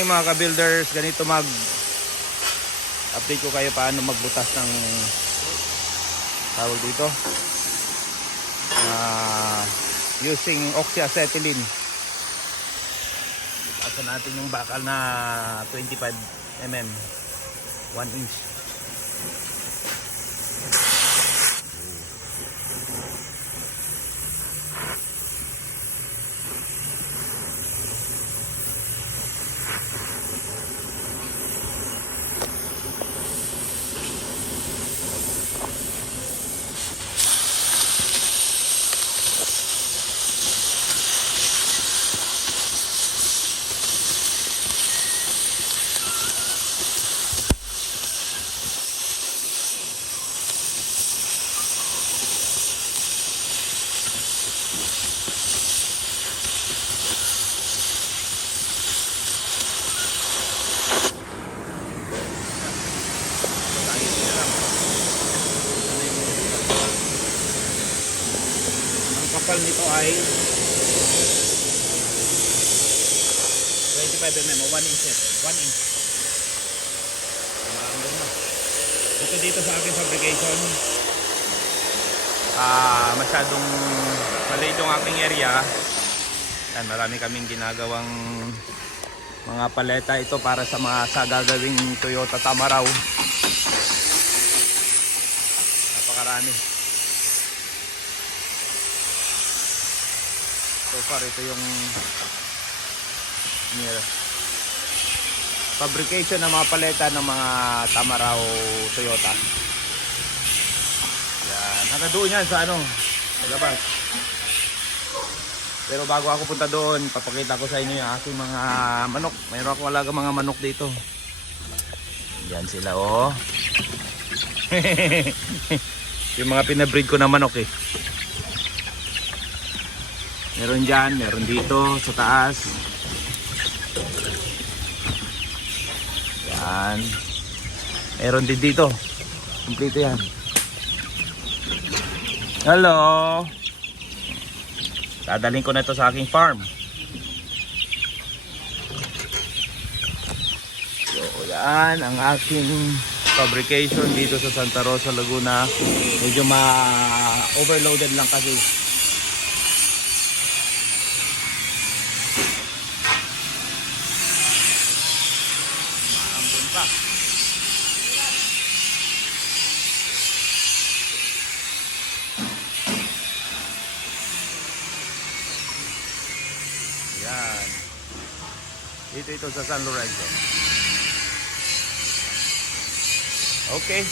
Mga ka-builders, ganito update ko kayo paano magbutas ng tawag dito using oxyacetylene. Butasan natin yung bakal na 25 mm 1 inch. Kapal nito ay 25 mm o 1 inch. 1 inch. Ito dito sa aking fabrication. Masyadong maliit yung aking area. Yan, marami kaming ginagawang mga paleta ito para sa mga gagawing Toyota Tamaraw. Napakarami. So far ito yung fabrication ng mga paleta ng mga Tamaraw Toyota. Yan, hanggang doon yan sa sa labas. Pero bago ako punta doon, papakita ko sa inyo yung aking mga manok. Mayroon akong alaga mga manok dito. Yan sila yung mga pinabreed ko na manok Meron dyan, meron dito sa taas. Yan. Meron din dito. Kompleto yan. Hello. Dadalhin ko na ito sa aking farm. So yan ang aking fabrication dito sa Santa Rosa, Laguna. Medyo overloaded lang kasi. Yan. Ito sa San Lorenzo. Okay.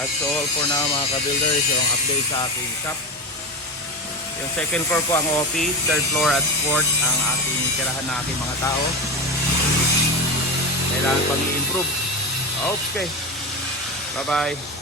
That's all for now mga ka-builders. Yung update sa aking shop. Yung second floor ko ang office. Third floor at fourth ang aking tirahan na aking mga tao. Kailangan pang i-improve. Okay. Bye-bye.